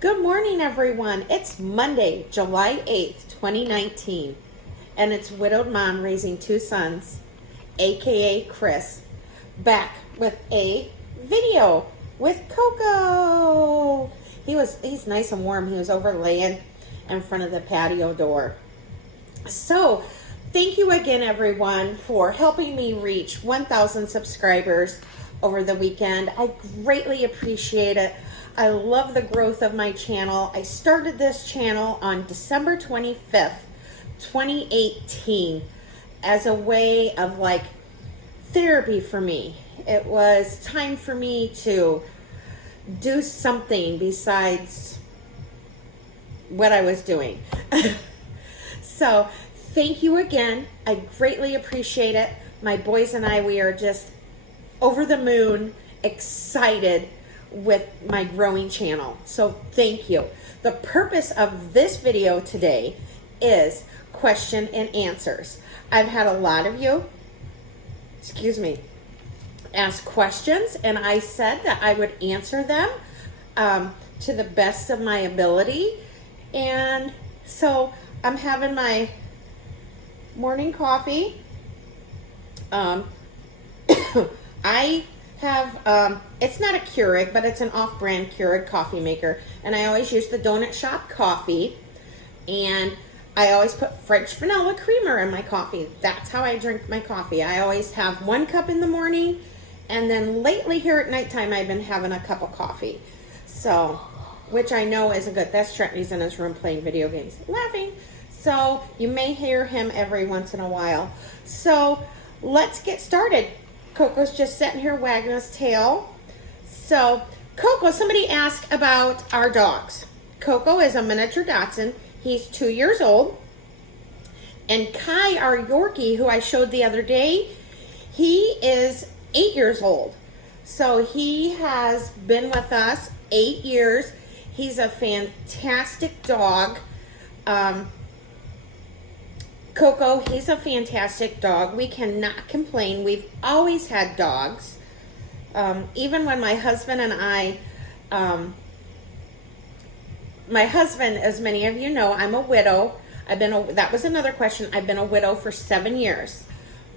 Good morning, everyone. It's Monday, July 8th, 2019, and it's Widowed Mom Raising Two Sons, aka Kris, back with a video with Coco. He's nice and warm. He was over laying in front of the patio door. So, thank you again, everyone, for helping me reach 1,000 subscribers over the weekend. I greatly appreciate it. I love the growth of my channel. I started this channel on December 25th, 2018 as a way of like therapy for me. It was time for me to do something besides what I was doing. So thank you again. I greatly appreciate it. My boys and I, we are just over the moon excited with my growing channel. So thank you. The purpose of this video today is question and answers. I've had a lot of you, ask questions, and I said that I would answer them to the best of my ability. And so I'm having my morning coffee. I have, it's not a Keurig, but it's an off-brand Keurig coffee maker. And I always use the Donut Shop coffee. And I always put French vanilla creamer in my coffee. That's how I drink my coffee. I always have 1 cup in the morning. And then lately here at nighttime, I've been having a cup of coffee. So, which I know isn't good. That's Trent. He's in his room playing video games, laughing. So you may hear him every once in a while. So let's get started. Coco's just sitting here wagging his tail. So, Coco, somebody asked about our dogs. Coco is a miniature Dachshund. He's 2 years old. And Kai, our Yorkie, who I showed the other day, he is 8 years old. So he has been with us 8 years. He's a fantastic dog. Coco, he's a fantastic dog. We cannot complain. We've always had dogs. Even when my husband and I, my husband, as many of you know, I'm a widow. That was another question. I've been a widow for 7 years.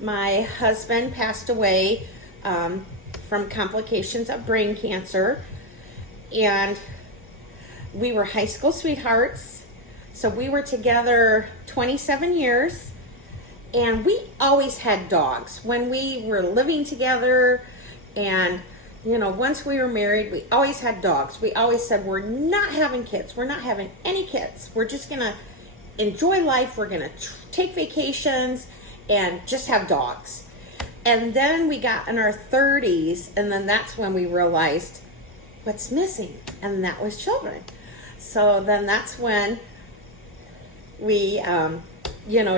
My husband passed away from complications of brain cancer. And we were high school sweethearts. So we were together 27 years, and we always had dogs. When we were living together, and, you know, once we were married, we always had dogs. We always said, we're not having kids. We're not having any kids. We're just going to enjoy life. We're going to take vacations and just have dogs. And then we got in our 30s, and then that's when we realized what's missing, and that was children. So then that's when we,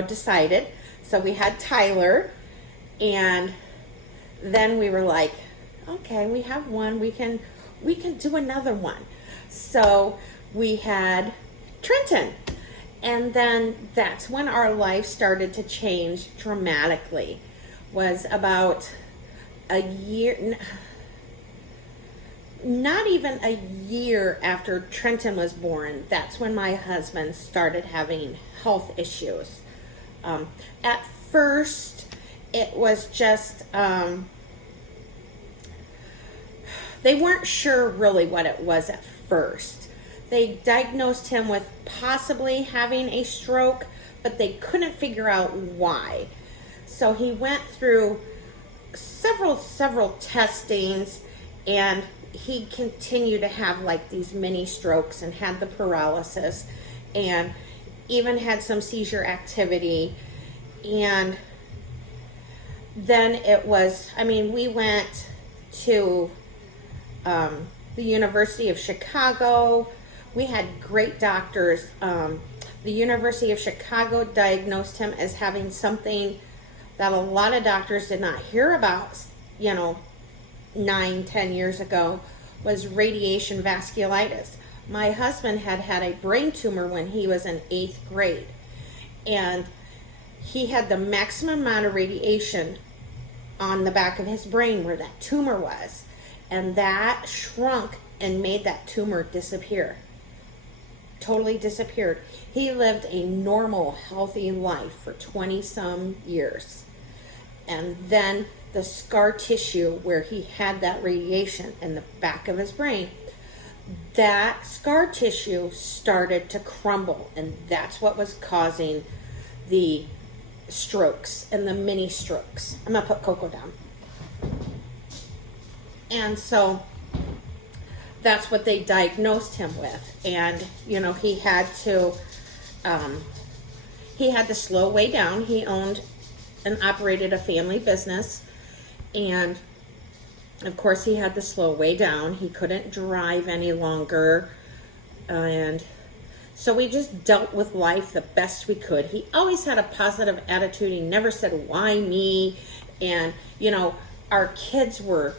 decided. So we had Tyler, and then we were like, okay, we have one. We can do another one. So we had Trenton, and then that's when our life started to change dramatically. Was about a year. Not even a year after Trenton was born, that's when my husband started having health issues. At first, it was just, they weren't sure really what it was at first. They diagnosed him with possibly having a stroke, but they couldn't figure out why. So he went through several testings, and he continued to have like these mini strokes and had the paralysis and even had some seizure activity. And then it was, we went to the University of Chicago. We had great doctors. The University of Chicago diagnosed him as having something that a lot of doctors did not hear about, 9-10 years ago, was radiation vasculitis. My husband had a brain tumor when he was in 8th grade, and he had the maximum amount of radiation on the back of his brain where that tumor was, and that shrunk and made that tumor disappear. totally disappeared. He lived a normal, healthy life for 20 some years. And then the scar tissue where he had that radiation in the back of his brain, that scar tissue started to crumble, and that's what was causing the strokes and the mini strokes. I'm gonna put Coco down. And so that's what they diagnosed him with. And you know, he had to slow way down. He owned and operated a family business, and of course he had to slow way down. He couldn't drive any longer, and so we just dealt with life the best we could. He always had a positive attitude. He never said, why me? And you know, our kids were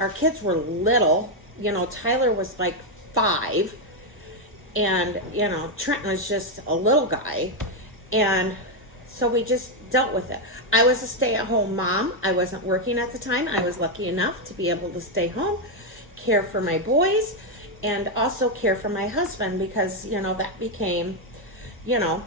little. You know, Tyler was like 5, and you know, Trenton was just a little guy, and so we just dealt with it. I was a stay-at-home mom. I wasn't working at the time. I was lucky enough to be able to stay home, care for my boys, and also care for my husband, because, you know, that became, you know,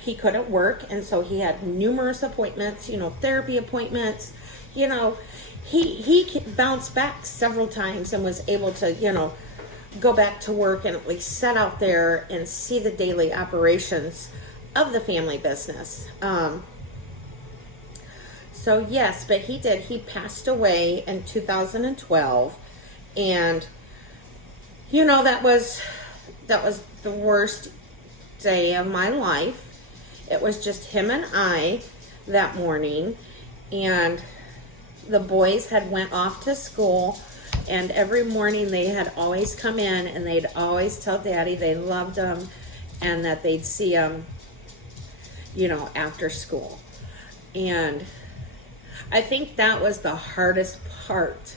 he couldn't work, and so he had numerous appointments, you know, therapy appointments. You know, he bounced back several times and was able to, you know, go back to work and at least sit out there and see the daily operations of the family business. So yes, but he did. He passed away in 2012, and you know, that was the worst day of my life. It was just him and I that morning, and the boys had went off to school, and every morning they had always come in and they'd always tell Daddy they loved him and that they'd see him, you know, after school. And I think that was the hardest part,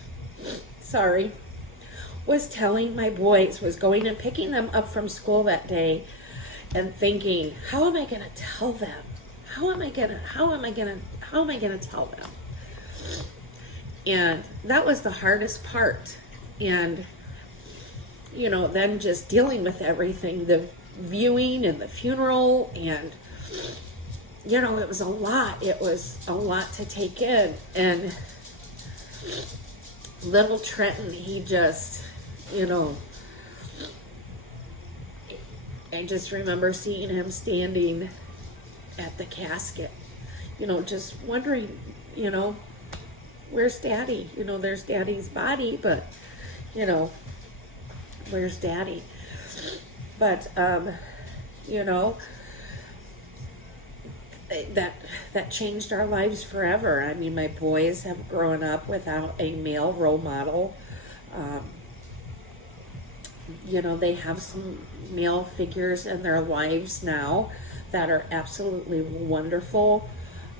was telling my boys, was going and picking them up from school that day and thinking, how am I going to tell them? How am I going to tell them? And that was the hardest part. And, you know, then just dealing with everything, the viewing and the funeral, and, you know, it was a lot. It was a lot to take in. And little Trenton, he just, you know, I just remember seeing him standing at the casket, you know, just wondering, you know, where's Daddy? You know, there's Daddy's body, but, you know, where's Daddy? But, you know, that changed our lives forever. I mean, my boys have grown up without a male role model. You know, they have some male figures in their lives now that are absolutely wonderful.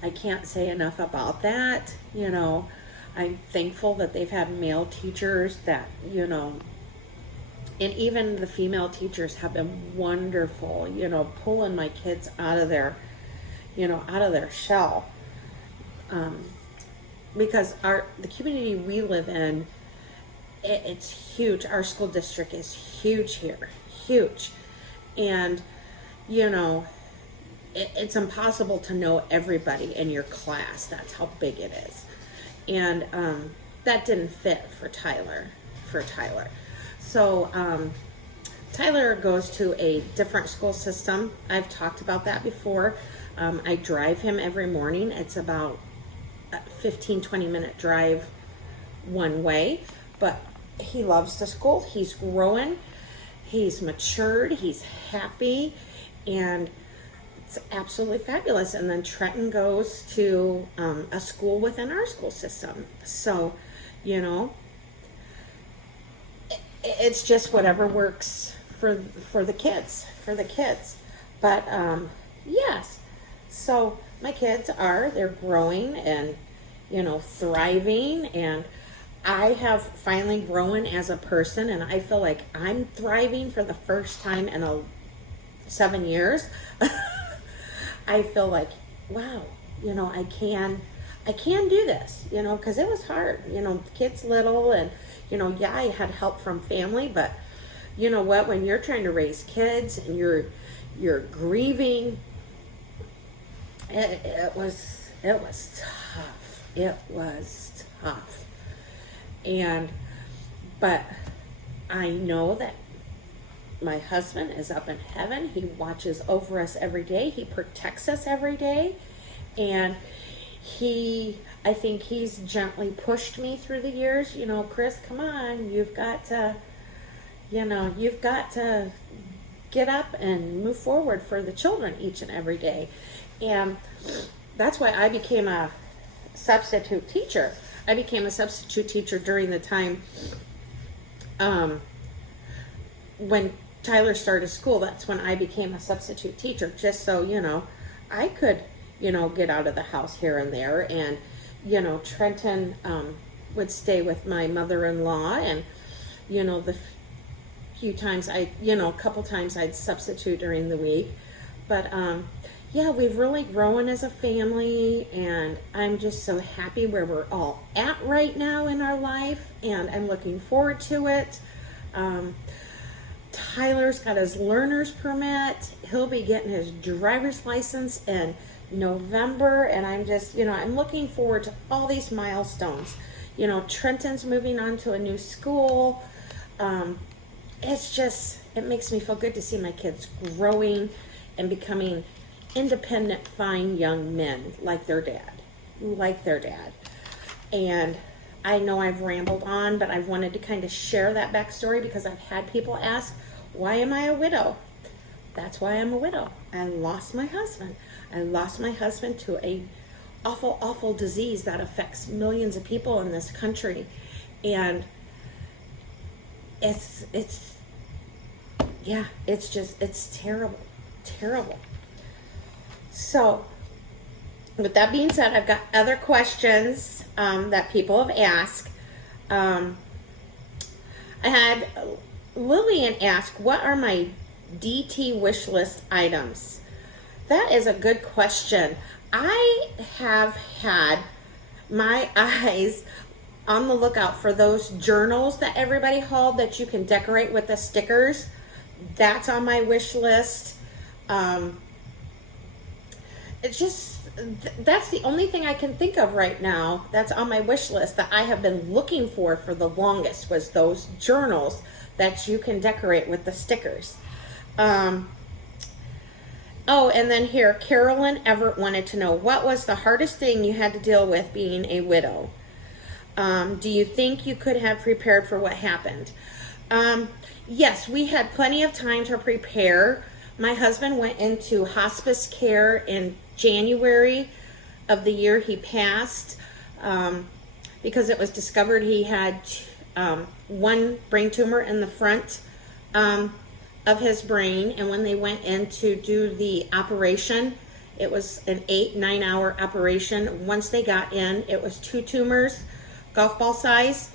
I can't say enough about that. You know, I'm thankful that they've had male teachers that, you know, and even the female teachers have been wonderful, you know, pulling my kids out of their, you know, out of their shell. Because the community we live in, it's huge. Our school district is huge here, huge. And, you know, it's impossible to know everybody in your class. That's how big it is. And that didn't fit for Tyler. So Tyler goes to a different school system. I've talked about that before. I drive him every morning. It's about a 15-20 minute drive one way, but he loves the school. He's growing, he's matured, he's happy, and it's absolutely fabulous. And then Trenton goes to a school within our school system. So, you know, it's just whatever works for the kids, But yes, so my kids they're growing and, you know, thriving, and I have finally grown as a person, and I feel like I'm thriving for the first time in 7 years. I feel like, wow, you know, I can do this, you know, because it was hard, you know, the kid's little, and, you know, yeah, I had help from family, but, you know what, when you're trying to raise kids and you're grieving, it was tough. It was tough. But I know that my husband is up in heaven. He watches over us every day. He protects us every day. And I think he's gently pushed me through the years. You know, Kris, come on, you've got to get up and move forward for the children each and every day. And that's why I became a substitute teacher. I became a substitute teacher during the time when Tyler started school. That's when I became a substitute teacher, just so, you know, I could, you know, get out of the house here and there. And, you know, Trenton would stay with my mother-in-law, and, you know, the few times a couple times I'd substitute during the week. But yeah, we've really grown as a family, and I'm just so happy where we're all at right now in our life, and I'm looking forward to it. Tyler's got his learner's permit. He'll be getting his driver's license in November, and I'm just, you know, I'm looking forward to all these milestones. You know, Trenton's moving on to a new school. It makes me feel good to see my kids growing and becoming independent, fine young men like their dad. And I know I've rambled on, but I wanted to kind of share that backstory because I've had people ask, why am I a widow? That's why I'm a widow. I lost my husband. I lost my husband to a awful, awful disease that affects millions of people in this country. And it's terrible, terrible. So, with that being said, I've got other questions that people have asked. I had Lillian ask, what are my DT wish list items? That is a good question. I have had my eyes on the lookout for those journals that everybody hauled that you can decorate with the stickers. That's on my wish list. That's the only thing I can think of right now that's on my wish list that I have been looking for the longest, was those journals that you can decorate with the stickers. Oh, and then here, Carolyn Everett wanted to know, what was the hardest thing you had to deal with being a widow? Do you think you could have prepared for what happened? Yes, we had plenty of time to prepare. My husband went into hospice care in January of the year he passed, because it was discovered he had one brain tumor in the front of his brain. And when they went in to do the operation, it was an 8-9 hour operation. Once they got in, it was 2 tumors, golf ball size.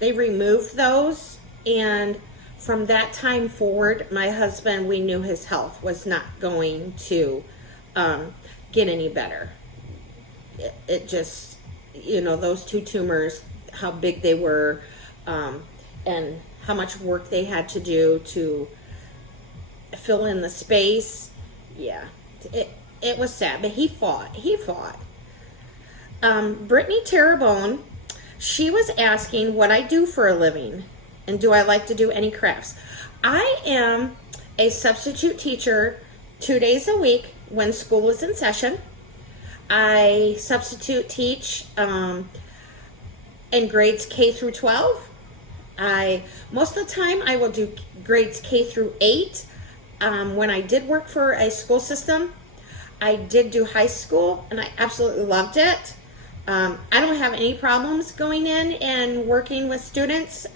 They removed those, and from that time forward, my husband, we knew his health was not going to get any better. It just, you know, those 2 tumors, how big they were, and how much work they had to do to fill in the space. Yeah, it was sad, but he fought. Brittany Terrebonne, she was asking what I do for a living, and do I like to do any crafts. I am a substitute teacher 2 days a week when school is in session. I substitute teach in grades K through 12. Most of the time I will do grades K through 8. When I did work for a school system, I did do high school, and I absolutely loved it. I don't have any problems going in and working with students,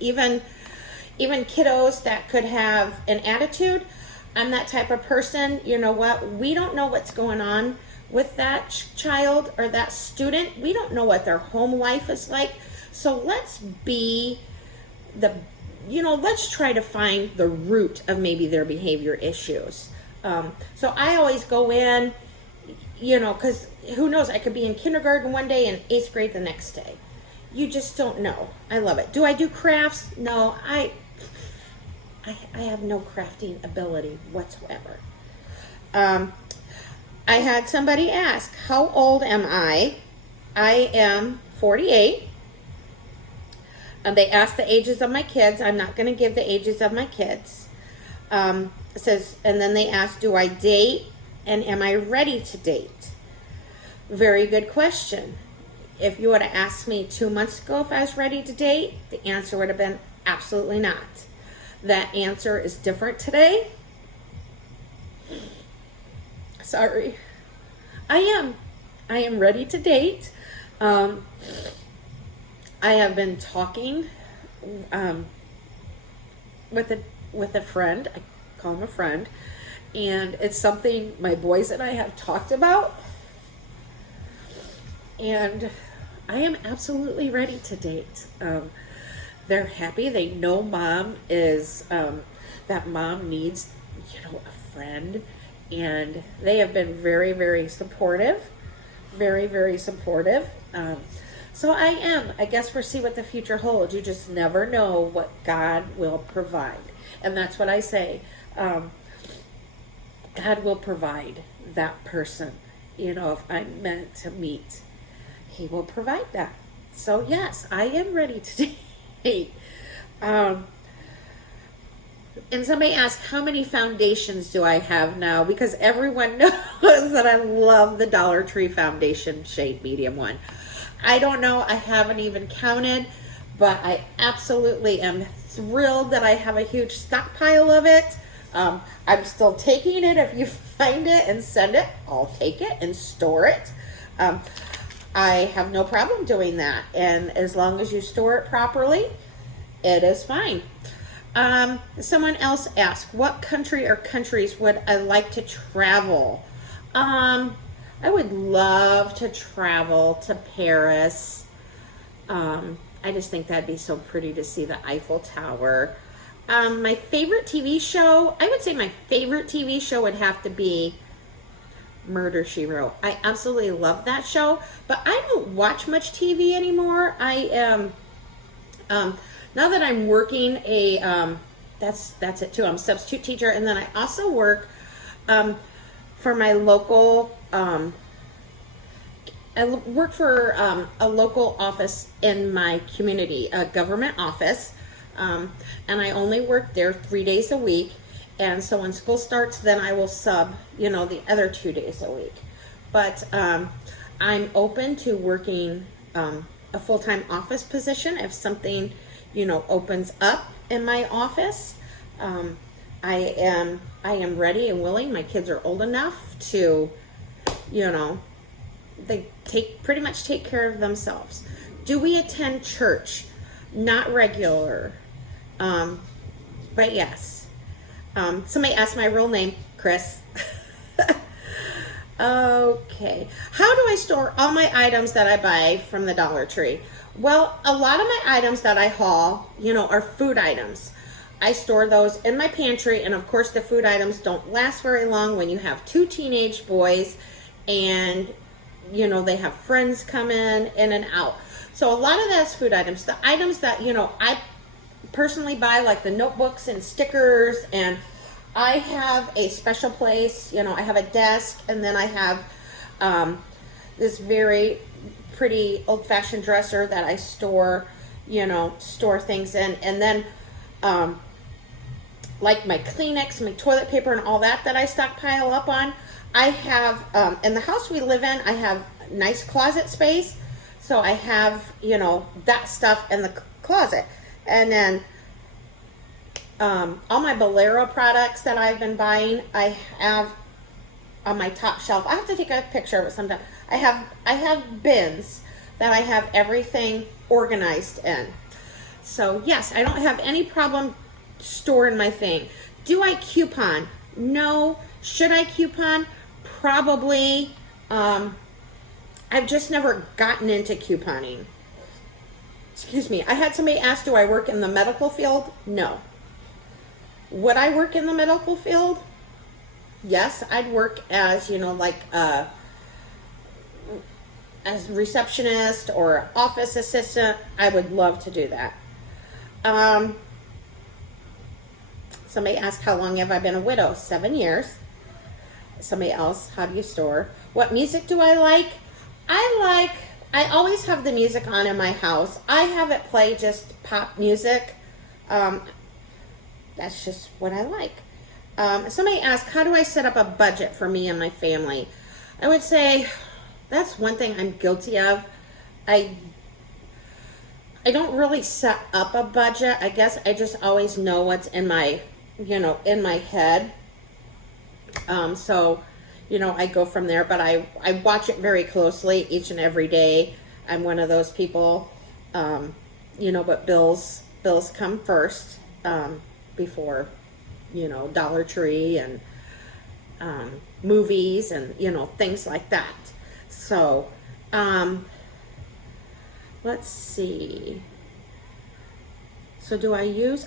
even kiddos that could have an attitude. I'm that type of person. You know what? We don't know what's going on with that child or that student. We don't know what their home life is like. So let's let's try to find the root of maybe their behavior issues. So I always go in, because who knows, I could be in kindergarten one day and 8th grade the next day. You just don't know. I love it. Do I do crafts? No, I have no crafting ability whatsoever. I had somebody ask, how old am I? I am 48. And they asked the ages of my kids. I'm not going to give the ages of my kids. It says, and then they asked, do I date and am I ready to date? Very good question. If you would have asked me 2 months ago if I was ready to date, the answer would have been absolutely not. That answer is different today. Sorry. I am ready to date. I have been talking with a friend. I call him a friend, and it's something my boys and I have talked about. And I am absolutely ready to date. They're happy. They know mom is that mom needs, a friend, and they have been very, very supportive. Very, very supportive. So I guess we'll see what the future holds. You just never know what God will provide. And that's what I say. God will provide that person. If I'm meant to meet, He will provide that. So yes, I am ready to date. And somebody asked, how many foundations do I have now? Because everyone knows that I love the Dollar Tree foundation shade medium one. I don't know. I haven't even counted, but I absolutely am thrilled that I have a huge stockpile of it. I'm still taking it. If you find it and send it, I'll take it and store it. I have no problem doing that. And as long as you store it properly, it is fine. Someone else asked, what country or countries would I like to travel? I would love to travel to Paris. I just think that'd be so pretty to see the Eiffel Tower. My favorite TV show, I would say my favorite TV show would have to be Murder, She Wrote. I absolutely love that show, but I don't watch much TV anymore. I am, now that I'm working that's it too. I'm a substitute teacher, and then I also work for my local, I work for a local office in my community, a government office, and I only work there 3 days a week. And so when school starts, then I will sub, the other 2 days a week. But I'm open to working a full-time office position if something, opens up in my office. I am ready and willing. My kids are old enough to, they pretty much take care of themselves. Do we attend church? Not regular, but yes. Somebody asked my real name, Kris. Okay. How do I store all my items that I buy from the Dollar Tree? Well, a lot of my items that I haul, are food items. I store those in my pantry, and of course the food items don't last very long when you have 2 teenage boys and, they have friends come in and out. So a lot of that's food items. The items that, I personally buy, like the notebooks and stickers, and I have a special place. I have a desk, and then I have this very pretty old-fashioned dresser that I store things in. And then like my Kleenex, my toilet paper, and all that I stockpile up on. I have in the house we live in, I have nice closet space, so I have that stuff in the closet. And then all my Bolero products that I've been buying, I have on my top shelf. I have to take a picture of it sometime. I have bins that I have everything organized in. So yes, I don't have any problem storing my thing. Do I coupon? No. Should I coupon? Probably. I've just never gotten into couponing. Excuse me. I had somebody ask, do I work in the medical field? No. Would I work in the medical field? Yes, I'd work as, as receptionist or office assistant. I would love to do that. Somebody asked, how long have I been a widow? 7 years. Somebody else, how do you store? What music do I like? I always have the music on in my house. I have it play just pop music. That's just what I like. Somebody asked, how do I set up a budget for me and my family? I would say that's one thing I'm guilty of. I don't really set up a budget. I guess I just always know what's in my, in my head. So, I go from there, but I watch it very closely each and every day. I'm one of those people, but bills come first, before, Dollar Tree and, movies and, things like that. So, let's see. So do I use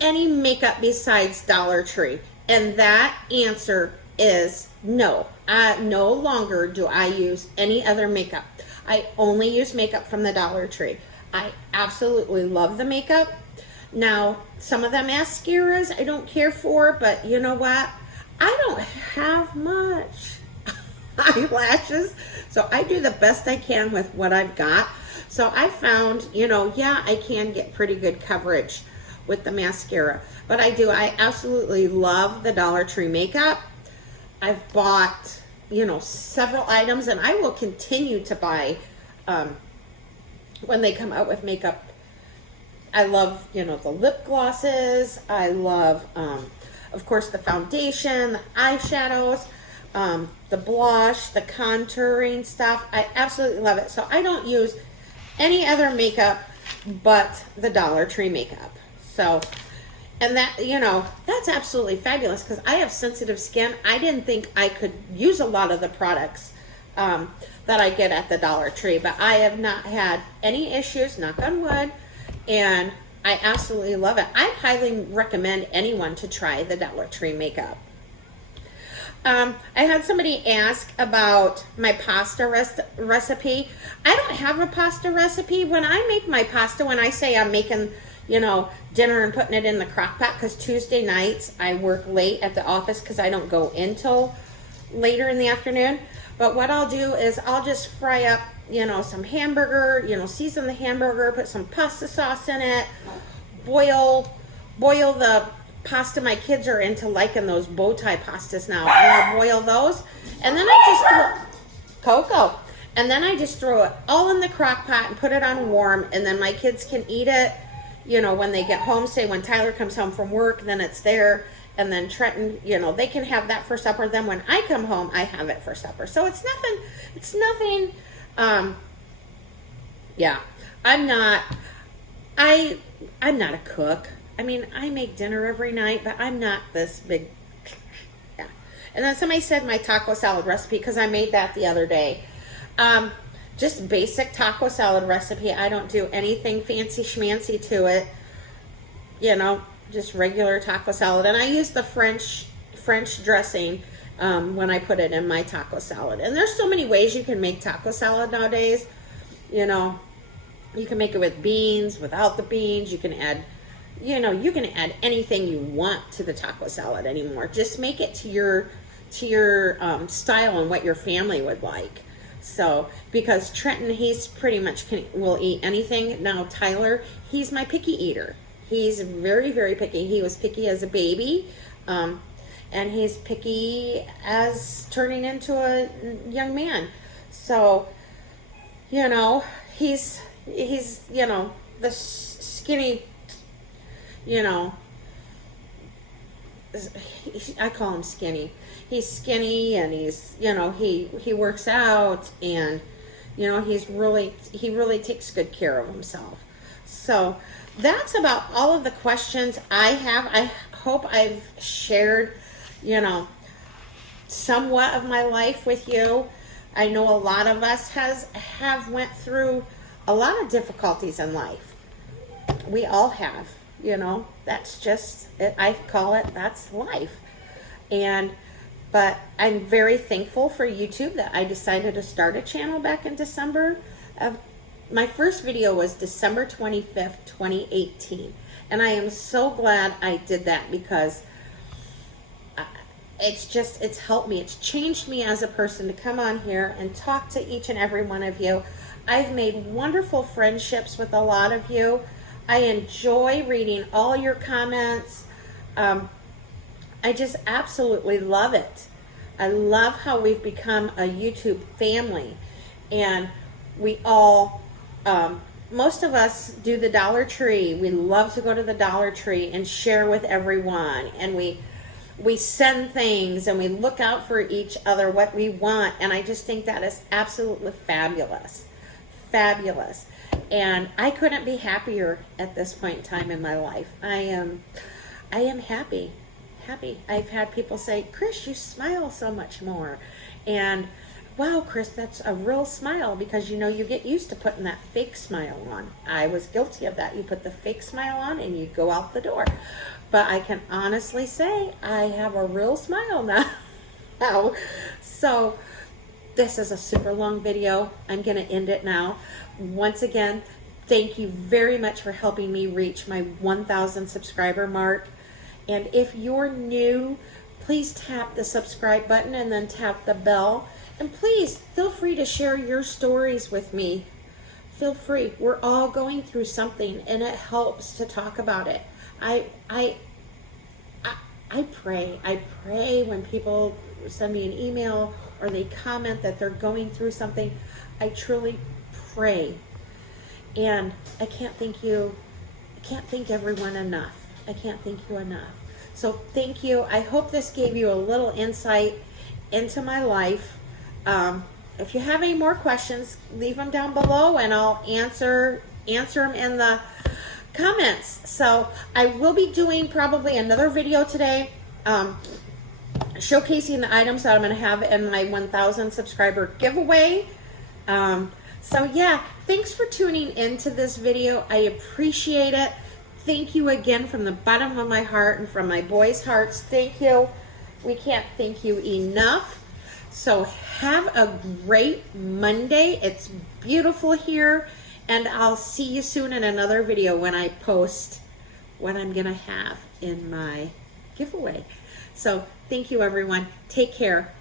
any makeup besides Dollar Tree? And that answer is no. No longer do I use any other makeup. I only use makeup from the Dollar Tree. I absolutely love the makeup. Now, some of the mascaras I don't care for, but you know what? I don't have much eyelashes, so I do the best I can with what I've got. So I found, I can get pretty good coverage with the mascara, but I absolutely love the Dollar Tree makeup. I've bought, several items, and I will continue to buy when they come out with makeup. I love, the lip glosses. I love, of course, the foundation, the eyeshadows, the blush, the contouring stuff. I absolutely love it. So I don't use any other makeup but the Dollar Tree makeup. So, and that, that's absolutely fabulous because I have sensitive skin. I didn't think I could use a lot of the products that I get at the Dollar Tree, but I have not had any issues, knock on wood, and I absolutely love it. I highly recommend anyone to try the Dollar Tree makeup. I had somebody ask about my pasta recipe. I don't have a pasta recipe. When I make my pasta, when I say I'm making, dinner and putting it in the crock pot, because Tuesday nights I work late at the office because I don't go in till later in the afternoon. But what I'll do is I'll just fry up, some hamburger, season the hamburger, put some pasta sauce in it, boil the pasta. My kids are into liking those bow tie pastas now. I'll boil those, and then I just cocoa, and then I just throw it all in the crock pot and put it on warm, and then my kids can eat it, when they get home. Say when Tyler comes home from work, then it's there, and then Trenton, they can have that for supper. Then when I come home, I have it for supper. So it's nothing. Yeah, I'm not a cook. I mean, I make dinner every night, but I'm not this big. Yeah. And then somebody said my taco salad recipe, because I made that the other day. Just basic taco salad recipe. I don't do anything fancy schmancy to it. Just regular taco salad. And I use the French dressing when I put it in my taco salad. And there's so many ways you can make taco salad nowadays. You can make it with beans, without the beans. You can add anything you want to the taco salad anymore. Just make it to your style and what your family would like. So, because Trenton, he's pretty much will eat anything. Now, Tyler, he's my picky eater. He's very, very picky. He was picky as a baby, and he's picky as turning into a young man. So, he's the skinny, I call him skinny. He's skinny, and he's, he works out, and, he really takes good care of himself. So that's about all of the questions I have. I hope I've shared, somewhat of my life with you. I know a lot of us have went through a lot of difficulties in life. We all have, that's just it. I call it, that's life. But I'm very thankful for YouTube that I decided to start a channel back in December. My first video was December 25th, 2018. And I am so glad I did that, because it's helped me. It's changed me as a person to come on here and talk to each and every one of you. I've made wonderful friendships with a lot of you. I enjoy reading all your comments. I just absolutely love it. I love how we've become a YouTube family, and we all, most of us do the Dollar Tree. We love to go to the Dollar Tree and share with everyone, and we send things, and we look out for each other, what we want, and I just think that is absolutely fabulous. Fabulous. And I couldn't be happier at this point in time in my life. I am happy. I've had people say, Kris, you smile so much more. And wow, Kris, that's a real smile, because you get used to putting that fake smile on. I was guilty of that. You put the fake smile on and you go out the door. But I can honestly say I have a real smile now. So this is a super long video. I'm going to end it now. Once again, thank you very much for helping me reach my 1,000 subscriber mark. And if you're new, please tap the subscribe button and then tap the bell. And please feel free to share your stories with me. Feel free. We're all going through something, and it helps to talk about it. I pray. I pray when people send me an email or they comment that they're going through something. I truly pray. And I can't thank everyone enough. I can't thank you enough. So thank you. I hope this gave you a little insight into my life. If you have any more questions, leave them down below, and I'll answer them in the comments. So I will be doing probably another video today, showcasing the items that I'm going to have in my 1,000 subscriber giveaway. So yeah, thanks for tuning into this video. I appreciate it. Thank you again from the bottom of my heart and from my boys' hearts. Thank you. We can't thank you enough. So have a great Monday. It's beautiful here, and I'll see you soon in another video when I post what I'm going to have in my giveaway. So thank you, everyone. Take care.